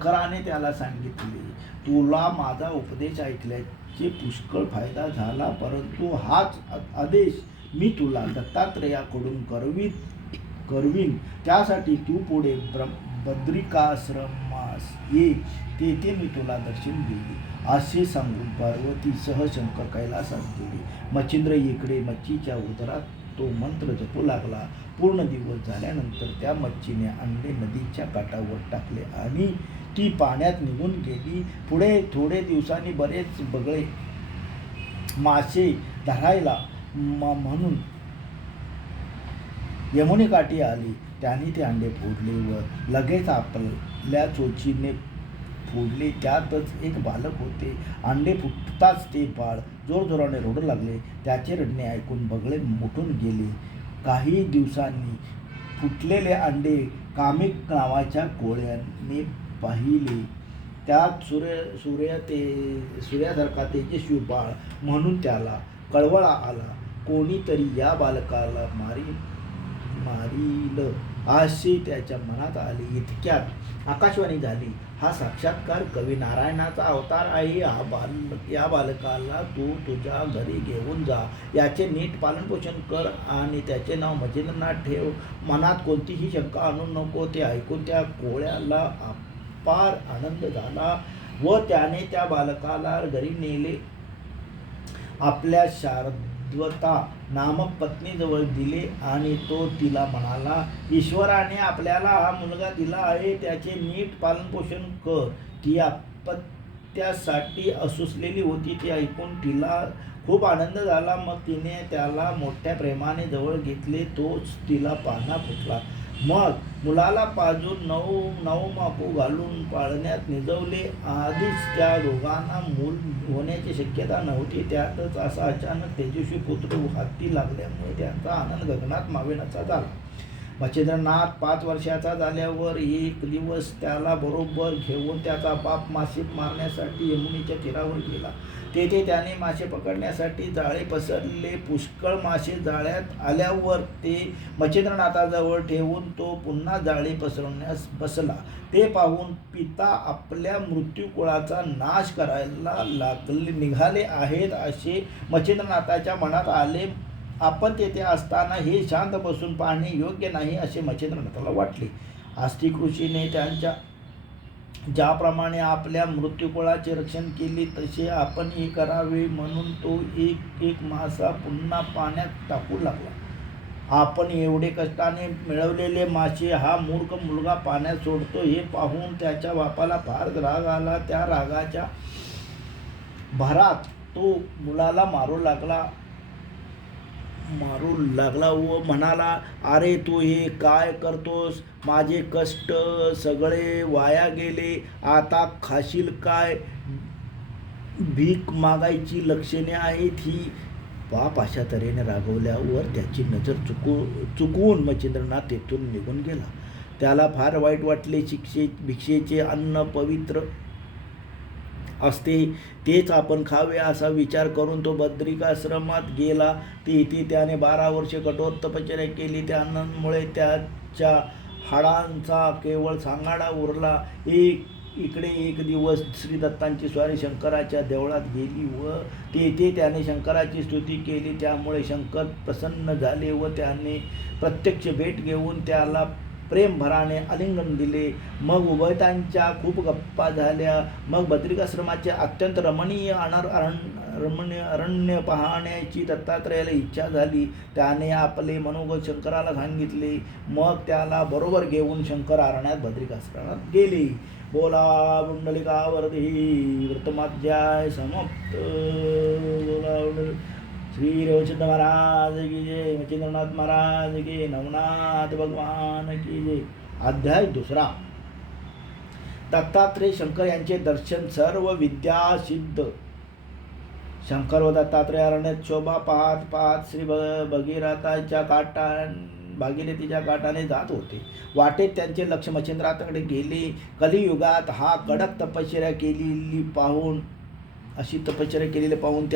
शंकराने त्याला सांगितले, तुला माझा उपदेश ऐकल्याचे पुष्कळ फायदा झाला, परंतु हाच आदेश मी तुला दत्तात्रेयाकडून करवीन. त्यासाठी तू पुढे बद्रिकाश्रमास ये, तेथे मी तुला दर्शन देईल. असे सांगून पार्वतीसह शंकर कैलासात गेले. मच्छिंद्र इकडे मच्छीच्या उदरात तो मंत्र जपू लागला. पूर्ण दिवस झाल्यानंतर त्या मच्छीने अंडे नदीच्या काठावर टाकले आणि ती पाण्यात निघून गेली. पुढे थोडे दिवसांनी बरेच बगळे मासे धरायला म्हणून यमुनेकाठी आली. त्यांनी ते अंडे फोडले व लगेच आपल्या चोचीने फोडले. त्यातच एक बालक होते. अंडे फुटताच ते बाळ जोरजोराने रडू लागले. त्याचे रडणे ऐकून बगळे उठून गेले. काही दिवसांनी फुटलेले अंडे कामिक नावाच्या कोळ्याने पाहिले. त्यात सूर्यासारखा तेजस्वी बाळ म्हणून त्याला कळवळा आला. कोणीतरी या बालकाला मारील असे त्याच्या मनात आले. इतक्यात आकाशवाणी झाली, हा साक्षात्कार कवी नारायणाचा अवतार आहे. या बालकाला तू तुझ्या घरी घेऊन जा, याचे नीट पालनपोषण कर आणि त्याचे नाव मच्छिंद्रनाथ ठेव. मनात कोणतीही शंका आणू नको. ते ऐकून त्या कोळ्याला अपार आनंद झाला व त्याने त्या बालकाला घरी नेले. आपल्या शारद्वता नामक पत्नीजवळ दिले आणि तो तिला म्हणाला, ईश्वराने आपल्याला हा मुलगा दिला आहे, त्याचे नीट पालनपोषण कर. ती अपत्यासाठी असुसलेली होती. ते ऐकून तिला खूप आनंद झाला. मग तिने त्याला मोठ्या प्रेमाने जवळ घेतले. तोच तिला पाना फुटला. मग मुलाला पाजून नऊ माकू घालून पाळण्यात निजवले. आधीच त्या दोघांना मूल होण्याची शक्यता नव्हती. त्यातच असा अचानक तेजस्वी पुत्र हाती लागल्यामुळे त्यांचा आनंद गगनात मावेनासा झाला. मच्छिंद्रनाथ 5 वर्षाचा झाल्यावर एक दिवस त्याला बरोबर घेऊन त्याचा बाप मासे मारण्यासाठी यमुनेच्या तीरावर गेला. तेथे त्याने मासे पकडण्यासाठी जाळे पसरले. पुष्कळ मासे जाळ्यात आल्यावर ते मच्छिंद्रनाथाजवळ ठेवून तो पुन्हा जाळे पसरवण्यास बसला. ते पाहून पिता आपल्या मृत्यूकुळाचा नाश करायला निघाले आहेत असे मच्छिंद्रनाथाच्या मनात आले. आपण तेथे असताना हे शांत बसून पाहणे योग्य नाही असे मच्छिंद्रनाथाला वाटले. आस्तिक ऋषीने त्यांच्या ज्याप्रमाणे आपल्या मृत्यूकुळाचे रक्षण केले तसे आपणही करावे म्हणून तो एक मासा पुन्हा पाण्यात टाकू लागला. आपण एवढे कष्टाने मिळवलेले मासे हा मूर्ख मुलगा पाण्यात सोडतो हे पाहून त्याच्या बापाला फार राग आला. त्या रागाच्या भरात तो मुलाला मारू लागला व म्हणाला, अरे तू हे काय करतोस? माझे कष्ट सगळे वाया गेले. आता खाशील काय? भीक मागायची लक्षणे आहेत ही. बाप अशा तऱ्हेने रागवल्यावर त्याची नजर चुकवून मच्छिंद्रनाथ तेथून निघून गेला. त्याला फार वाईट वाटले. भिक्षेचे अन्न पवित्र असते, तेच आपण खावे असा विचार करून तो बद्रिकाश्रमात गेला. तेथे त्याने 12 वर्षे कठोर तपश्चर्या केली. त्या अन्नामुळे त्याच्या हाडांचा केवळ सांगाडा उरला. इकडे एक दिवस श्रीदत्तांची स्वारी शंकराच्या देवळात गेली व तेथे त्याने शंकराची स्तुती केली. त्यामुळे शंकर प्रसन्न झाले व त्याने प्रत्यक्ष भेट घेऊन त्याला प्रेमभराने आलिंगन दिले. मग उभयतांच्या खूप गप्पा झाल्या. मग बद्रिकाश्रमाचे अत्यंत रमणीय अरण्य पाहण्याची दत्तात्रेयाला इच्छा झाली. त्याने आपले मनोगत शंकराला सांगितले. मग त्याला बरोबर घेऊन शंकर अरण्यात बद्रिकाश्रमात गेले. बोला पुंडलिकावरती वृत्तमाध्याय समाप्त. बोला श्री रविचंद्र महाराज की जय, मच्छिंद्रनाथ महाराज की, नवनाथ भगवान की जय. अध्याय 2. दत्तात्रेय शंकर यांचे दर्शन. सर्व विद्या सिद्ध. शंकर व दत्तात्रेय अरण्यात शोभा पाहत श्री भागीरथीच्या काठाने जात होते. वाटेत त्यांचे लक्ष मच्छिंद्रनाथाकडे गेले. कलियुगात हा कडक तपश्चर्या केलेली पाहून अशी तपश्चर्या केलेले पाहून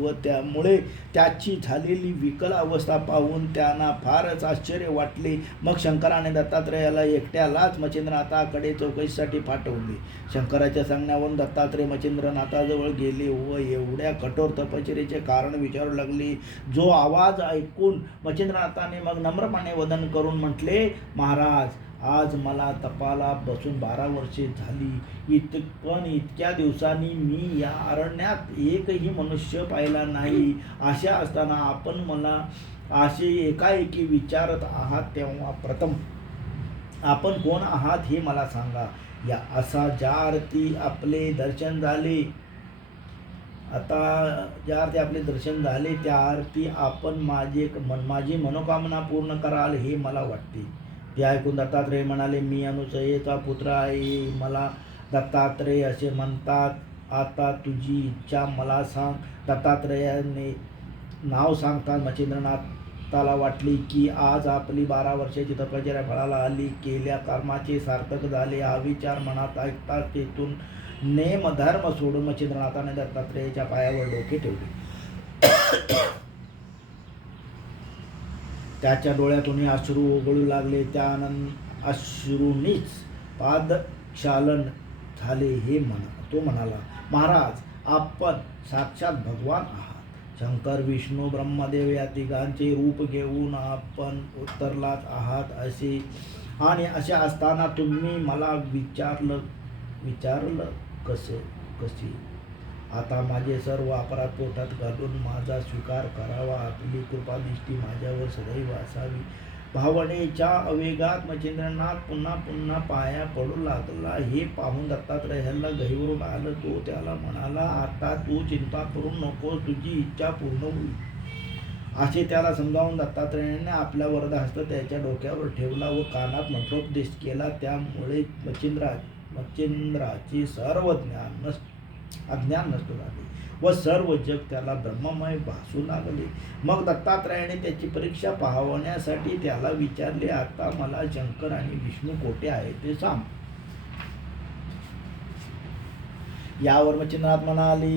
व त्यामुळे त्याची झालेली विकल अवस्था पाहून त्यांना फारच आश्चर्य वाटले. मग शंकराने दत्तात्रेयाला एकट्यालाच मच्छिंद्रनाथाकडे चौकशीसाठी पाठवले. शंकराच्या सांगण्यावरून दत्तात्रेय मच्छिंद्रनाथाजवळ गेले व एवढ्या कठोर तपश्चर्येचे कारण विचारू लागले. जो आवाज ऐकून मच्छिंद्रनाथाने मग नम्रपणे वदन करून म्हटले, महाराज, आज मला तपाला बसून 12 वर्षे झाली, पण इतक्या दिवसांनी मी या अरण्यात एकही मनुष्य पाहिला नाही. अशा असताना आपण मला असे एकाएकी विचारत आहात, तेव्हा प्रथम आपण कोण आहात हे मला सांगा. या असा ज्या अर्थी आपले दर्शन झाले ज्या अर्थी आपले दर्शन झाले त्या अर्थी आपण माझी मनोकामना पूर्ण कराल हे मला वाटते. ते ऐकून दत्तात्रेय म्हणाले, मी अनुसयेचा पुत्र आहे, मला दत्तात्रेय असे म्हणतात. आता तुझी इच्छा मला सांग. दत्तात्रेयाने नाव सांगतात मच्छिंद्रनाथाला वाटले की आज आपली 12 वर्षाची तपश्चर्या फळाला आली, केल्या कर्माचे सार्थक झाले. हा विचार मनात ऐकताच तेथून नेमधर्म सोडून मच्छिंद्रनाथाने दत्तात्रेयाच्या पायावर डोके ठेवले. त्याच्या डोळ्यातूनही अश्रू ओघळू लागले. त्या अश्रूंनीच पादक्षालन झाले. तो म्हणाला, महाराज, आपण साक्षात भगवान आहात. शंकर, विष्णू, ब्रह्मदेव या तिघांचे रूप घेऊन आपण उतरलात आहात. असे असताना तुम्ही मला विचारलं कशी? आता माझे सर्व अपराध पोटात घालून माझा स्वीकार करावा. आपली कृपादृष्टी माझ्यावर सदैव असावी. भावनेच्या आवेगात मच्छिंद्रनाथ पुन्हा पुन्हा पाया पडू लागला. हे पाहून दत्तात्रेयाला गहिवरून आलं. तो त्याला म्हणाला, आता तू चिंता करू नकोस, तुझी इच्छा पूर्ण होईल. असे त्याला समजावून दत्तात्रेयाने आपला वरदहस्त त्याच्या डोक्यावर ठेवला व कानात मंत्रोपदेश केला. त्यामुळे मच्छिंद्राचे सर्व अज्ञान नष्ट झाले व सर्व जग त्याला ब्रह्ममय भासू लागले. मग दत्तात्रेयाने त्याची परीक्षा पाहण्यासाठी त्याला विचारले, आता मला शंकर आणि विष्णू कोठे आहे ते सांग. यावर मच्छिंद्रनाथ म्हणाले,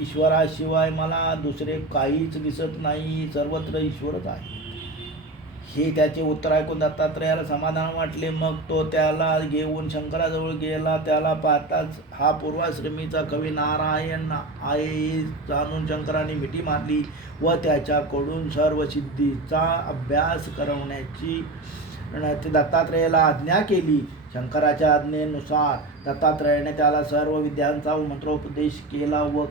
ईश्वराशिवाय मला दुसरे काहीच दिसत नाही, सर्वत्र ईश्वरच आहे. हे त्याचे उत्तर ऐकून दत्तात्रेयाला समाधान वाटले. मग तो त्याला घेऊन शंकराजवळ गेला. त्याला पाहताच हा पूर्वाश्रमीचा कवी नारायण आहे जाणून शंकराने मिठी मारली व त्याच्याकडून सर्व सिद्धीचा अभ्यास करवण्याची दत्तात्रेयाला आज्ञा केली. शंकराच्या आज्ञेनुसार दत्तात्रेयाने त्याला सर्व विद्यांचा मंत्रोपदेश केला व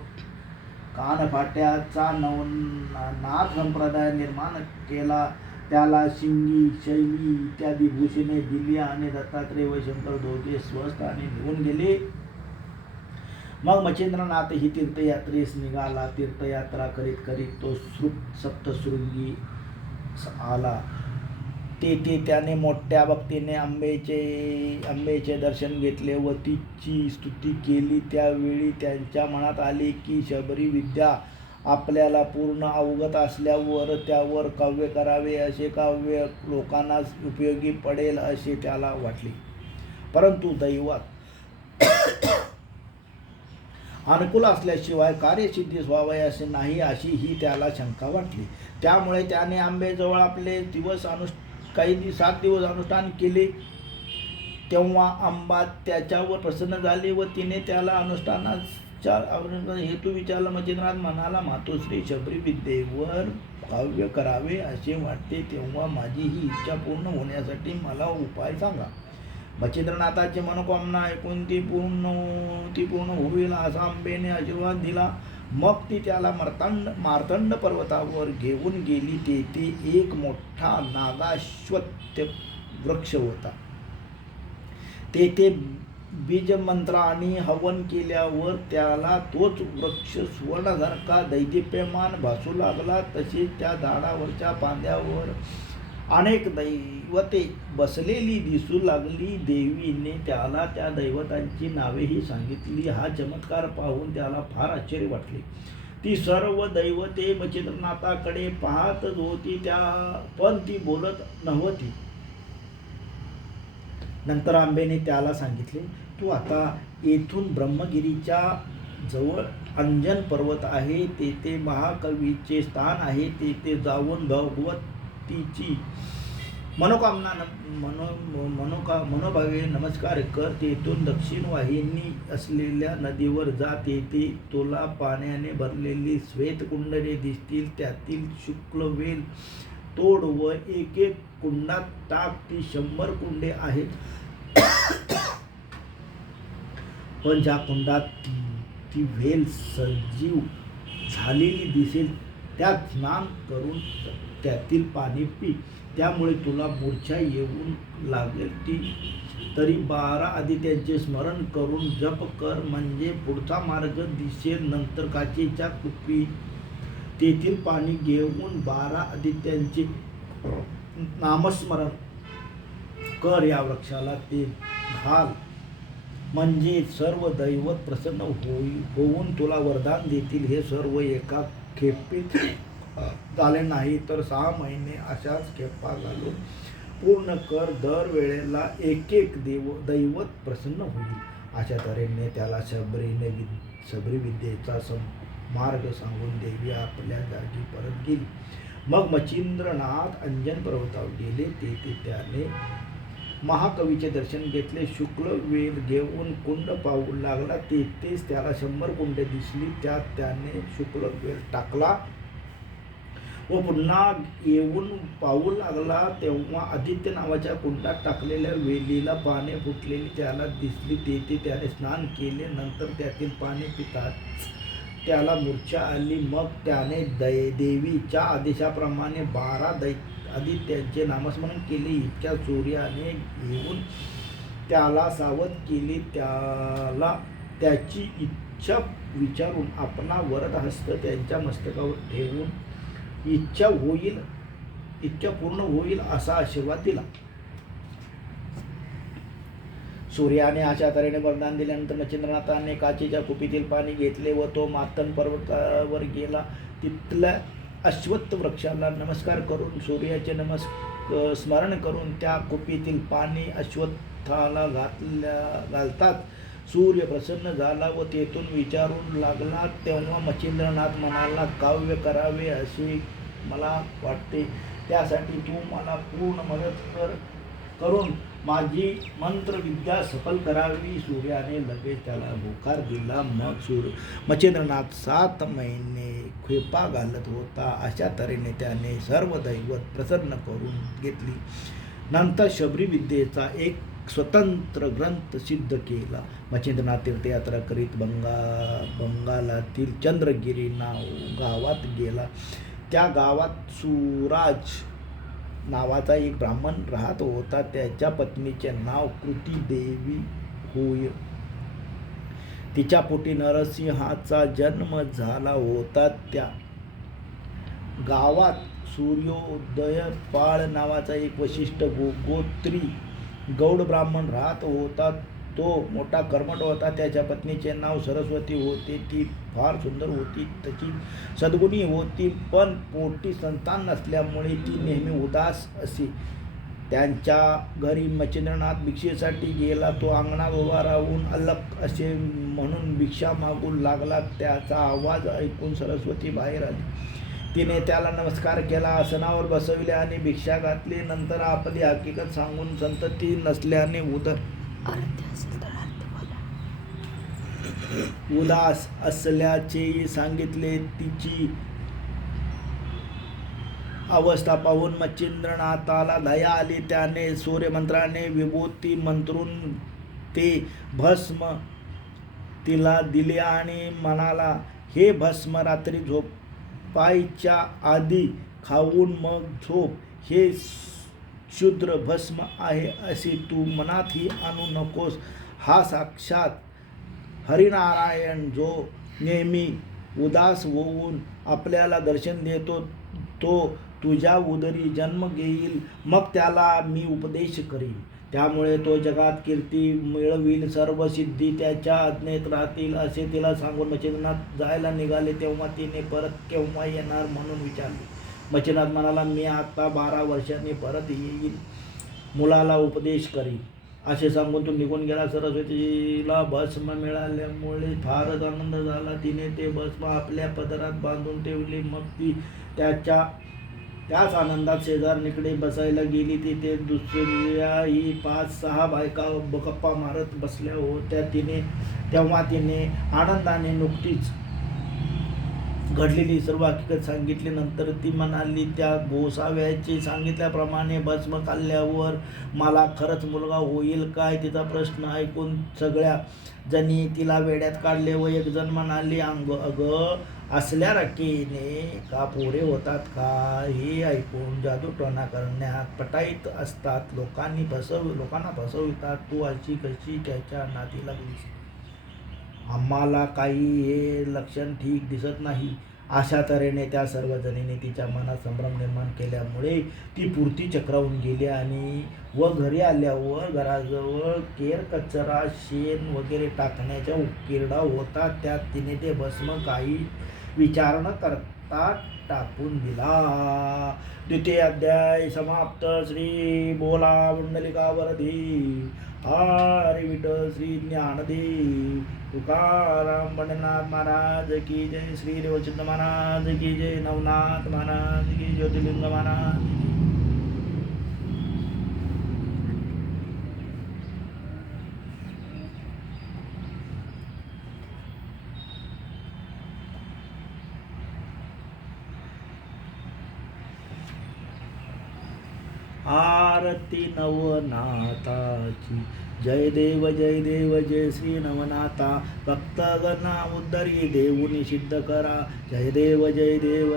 कानफाट्याचा नाथ संप्रदाय निर्माण केला. त्याला शिंगी, शैली इत्यादी भूषणे दिली आणि दत्तात्रेय व शंकर दोघे स्वस्थानी निघून गेले. मग मच्छिंद्रनाथ ही तीर्थयात्रेस निघाला. तीर्थयात्रा करीत करीत तो सप्तशृंगी आला. तेथे त्याने मोठ्या भक्तीने अंबेचे दर्शन घेतले व तिची स्तुती केली. त्यावेळी त्यांच्या मनात आले की शबरी विद्या आपल्याला पूर्ण अवगत असल्यावर त्यावर काव्य करावे. असे काव्य लोकांना उपयोगी पडेल असे त्याला वाटले. परंतु दैवात अनुकूल असल्याशिवाय कार्यसिद्धी व्हावयाचे नाही अशी ही त्याला शंका वाटली. त्यामुळे त्याने आंबेजवळ आपले 7 दिवस अनुष्ठान केले. तेव्हा अंबा त्याच्यावर प्रसन्न झाली व तिने त्याला अनुष्ठानाचा हेतू विचारला. मच्छिंद्रनाथ म्हणाला, मातोश्री, शबरी विद्येवर काव्य करावे असे वाटते, तेव्हा माझी ही इच्छा पूर्ण होण्यासाठी मला उपाय सांगा. मच्छिंद्रनाथाची मनोकामना ऐकून ती पूर्ण होईल असा अंबेने आशीर्वाद दिला. मग ती त्याला मार्तंड पर्वतावर घेऊन गेली. तेथे एक मोठा नागाश्वत्थ वृक्ष होता. तेथे बीजमंत्राने हवन केल्यावर त्याला तोच वृक्ष सुवर्णासारखा दैदिप्यमान भासू लागला. तसेच त्या झाडावरच्या फांद्यावर अनेक दैवते बसलेली दिसू लागली. देवीने त्याला त्या दैवतांची नावेही सांगितली. हा चमत्कार पाहून त्याला फार आश्चर्य वाटले. ती सर्व दैवते मच्छिंद्रनाथाकडे पाहतच होती, पण ती बोलत नव्हती. नंतर आंबेने त्याला सांगितले, तू आता येथून ब्रह्मगिरीच्या जवळ अंजन पर्वत आहे, तेथे महाकवीचे स्थान आहे. तेथे जाऊन भगवतीची मनोभावे नमस्कार कर. तेथून दक्षिण वाहिनी असलेल्या नदीवर जा. तेथे तुला पाण्याने भरलेली श्वेत कुंडले दिसतील. त्यातील शुक्ल वेल तोड व एक एक कुंडात टाक. ती 100 कुंडे आहेत. पण ज्या कुंडात ती वेल सजीव झालेली दिसेल त्यात स्नान करून त्यातील पाणी पी. त्यामुळे तुला मूर्छा येऊन लागेल तरी 12 आदित्यांचे स्मरण करून जप कर, म्हणजे पुढचा मार्ग दिसेल. नंतर काचेच्या कुपीत तेथील पाणी घेऊन 12 आदित्यांचे नामस्मरण कर. या वृक्षाला ते घाल, म्हणजे सर्व दैवत प्रसन्न होऊन तुला वरदान देतील. हे सर्व एका खेपीत झाले नाही तर 6 महिने अशाच खेपा घालून पूर्ण कर. दर वेळेला एक एक दैवत प्रसन्न होईल. अशा तऱ्हेने त्याला शबरी विद्येचा मार्ग सांगून देवी आपल्या जागी परत गेली. मग मच्छिंद्रनाथ अंजन पर्वतावर गेले. तेथे त्याने महाकवीचे दर्शन घेतले. शुक्ल वेल घेऊन कुंड पाहू लागला. तेथेच त्याला 100 कुंडे दिसली. त्यात त्याने शुक्ल वेल टाकला व पुन्हा येऊन पाहू लागला. तेव्हा आदित्य नावाच्या कुंडात टाकलेल्या वेलीला पाने फुटलेली त्याला दिसली. तेथे त्याने स्नान केले. नंतर त्यातील पाणी पिताच त्याला मूर्छा आली. मग त्याने देवीच्या आदेशाप्रमाणे 12 आदित्यांचे नामस्मरण केले. इतक्या सूर्याने येऊन त्याला सावध केले. त्याला त्याची इच्छा विचारून आपला वरद हस्त त्यांच्या मस्तकावर ठेवून इच्छा पूर्ण होईल असा आशीर्वाद दिला. सूर्याने अशा तऱ्हेने वरदान दिल्यानंतर मच्छिंद्रनाथाने काचेच्या कुपीतील पाणी घेतले व तो मातन पर्वतावर गेला. तिथल्या अश्वत्थ वृक्षाला नमस्कार करून सूर्याचे स्मरण करून त्या कुपीतील पाणी अश्वत्थाला घालतात सूर्य प्रसन्न झाला व तेथून विचारून लागला. तेव्हा मच्छिंद्रनाथ म्हणाला, काव्य करावे असे मला वाटते. त्यासाठी तू मला पूर्ण मदत करून माझी मंत्रविद्या सफल करावी. सूर्याने लगेच त्याला होकार दिला. मग मच्छिंद्रनाथ 7 महिने खेपा घालत होता. अशा तऱ्हेने त्याने सर्व दैवत प्रसन्न करून घेतली. नंतर शबरी विद्येचा एक स्वतंत्र ग्रंथ सिद्ध केला. मच्छिंद्रनाथ तीर्थयात्रा करीत बंगालातील चंद्रगिरी गावात गेला. त्या गावात सुराज नावाचा एक ब्राह्मण राहत होता. त्याच्या पत्नीचे नाव कृती देवी होय. तिच्या पोटी नरसिंहाचा जन्म झाला होता. त्या गावात सूर्योदयपाळ नावाचा एक वशिष्ठ गोत्री गौड ब्राह्मण राहत होता. तो मोठा कर्मठ होता. त्याच्या पत्नीचे नाव सरस्वती होते. ती फार सुंदर होती, तशी सद्गुणी होती, पण पोटी संतान नसल्यामुळे ती नेहमी उदास असे. त्यांच्या घरी मच्छिंद्रनाथ भिक्षेसाठी गेला. तो अंगणात उभा राहून अल्लक असे म्हणून भिक्षा मागू लागला. त्याचा आवाज ऐकून सरस्वती बाहेर आली. तिने त्याला नमस्कार केला, आसनावर बसविले आणि भिक्षा घातली. नंतर आपली हकीकत सांगून संतती नसल्याने उदास असल्याचेही सांगितले. तिची अवस्था पाहून मच्छिंद्रनाथाला दया आली. त्याने सूर्यमंत्राने विभूती मंत्रून ते भस्म तिला दिले आणि म्हणाला, हे भस्म रात्री झोपायच्या आधी खाऊन मग झोप. हे क्षुद्र भस्म आहे असे तू मनातही आणू नकोस. हा साक्षात हरिनारायण जो नेहमी उदास होऊन आपल्याला दर्शन देतो, तो तुझ्या उदरी जन्म घेईल. मग त्याला मी उपदेश करीन. त्यामुळे तो जगात कीर्ती मिळवील. सर्व सिद्धी त्याच्या आज्ञेत राहतील. असे तिला सांगून मच्छिंद्रनाथ जायला निघाले. तेव्हा तिने परत केव्हा येणार म्हणून विचारले. मच्छिंद्रनाथ म्हणाला, मी आता 12 वर्षांनी परत येईल. मुलाला उपदेश करीन. असे सांगून तो निघून गेला. सरस्वतीला भस्म मिळाल्यामुळे फारच आनंद झाला. तिने ते भस्म आपल्या पदरात बांधून ठेवले. मग ती त्याच आनंदात शेजारणीकडे बसायला गेली. तिथे दुसऱ्याही 5-6 बायका गप्पा मारत बसल्या होत्या. तेव्हा तिने आनंदाने नुकतीच घडलेली सर्व हकीकत सांगितली. नंतर ती म्हणाली, त्या गोसाव्याचे सांगितल्याप्रमाणे भस्म खाल्ल्यावर मला खरंच मुलगा होईल काय? तिचा प्रश्न ऐकून सगळ्या जणी तिला वेड्यात काढले व एक जण म्हणाली, अगं असल्या रक्कीने का पोरे होतात का? हे ऐकून जादूटोणा करण्यात पटाईत असतात. लोकांना फसवितात. तू अशी कशी त्याच्या नादी लागलीस? आम्हाला काही हे लक्षण ठीक दिसत नाही. अशा तऱ्हेने त्या सर्व जणींनी तिच्या मनात संभ्रम निर्माण केल्यामुळे ती पुरती चक्रावून गेली व घरी आल्यावर घराजवळ केर, कचरा, शेण वगैरे टाकण्याच्या उकिरडा होता. त्यात तिने ते भस्म काही विचार न करता टाकून दिला. द्वितीय अध्याय समाप्त. श्री बोला पुंडलिकावरती हरी विठ्ठल. श्री ज्ञानदेव तुकाराम पंढरीनाथ महाराज की जय. श्री देवचिंत महाराज की जय. नवनाथ महाराज की. ज्योतिर्लिंग महाराज की. आरती नवनाथाची. जय देव जय देव जय श्री नवनाथा. भक्तगणा उद्धरी देऊनी सिद्ध करा. जय देव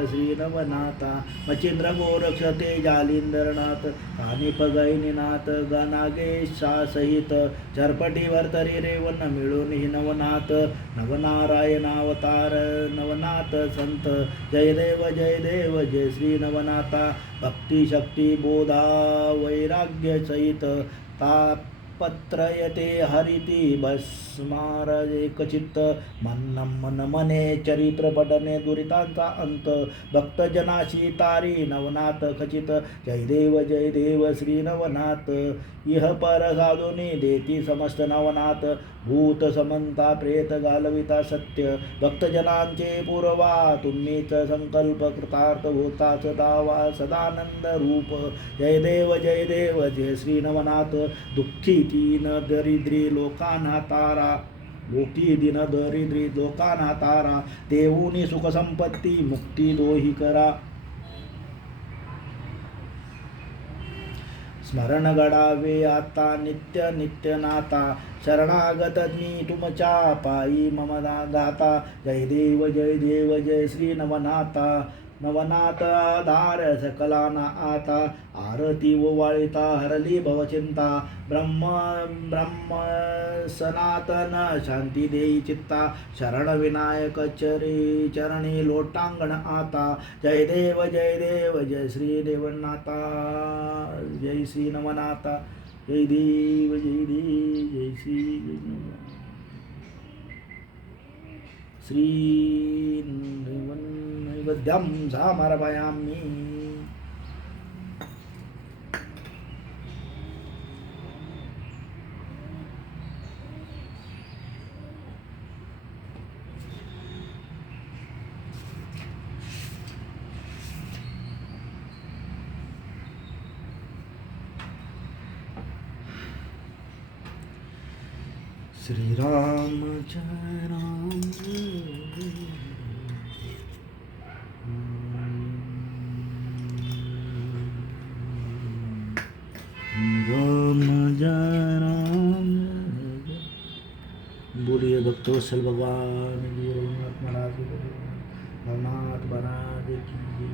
श्री नवनाथा. मच्छिंद्र गोरक्षते जालिंदरनाथ. कानिप गैनीनाथ गणागेशा सहित. चरपटी वर्तरी रेवन मिळून हि नवनाथ. नवनारायणावतार नवनाथ संत. जय देव जय श्री नवनाथा. भक्ती शक्ती बोधा वैराग्य सहित. तापत्रयते हरिती भस्मार एकचित्त. मन मने चरित्र पठने दुरितांचा अंत. भक्तजनाशी तारी नवनाथ खचित. जय देव श्री नवनाथ. इह पर साधुनी देती समस्त नवनाथ. भूत समंता प्रेत घालविता सत्य. भक्तजनांचे पूर्वा तुम्हीच संकल्प कृतार्थ होताच दावा सदानंद रूप. जय देव जय श्री नवनाथ. दुःखी दीन दरिद्री लोकांना तारा. देऊनी सुख संपत्ती मुक्ती दोही करा. स्मरण घडावे आता नित्य नाता. शरणागत मी तुमच्या पायी मम गाता. जय देव जय श्री नवनाथा. नवनाथ आधार सकलाना आता. आरती ओवाळिता हरली भवचिंता. ब्रह्म सनातन शांती देई चित्ता. शरण विनायक चरणी लोटांगण आता. जय देव जय श्री देवनाथा. जय श्री नवनाथा. जय देव जय श्री श्री नैवेद्यं समर्पयामि. श्री राम जय राम. राम जय राम. बोलिए भक्तवत्सल भगवान रघुनाथ महाराज की.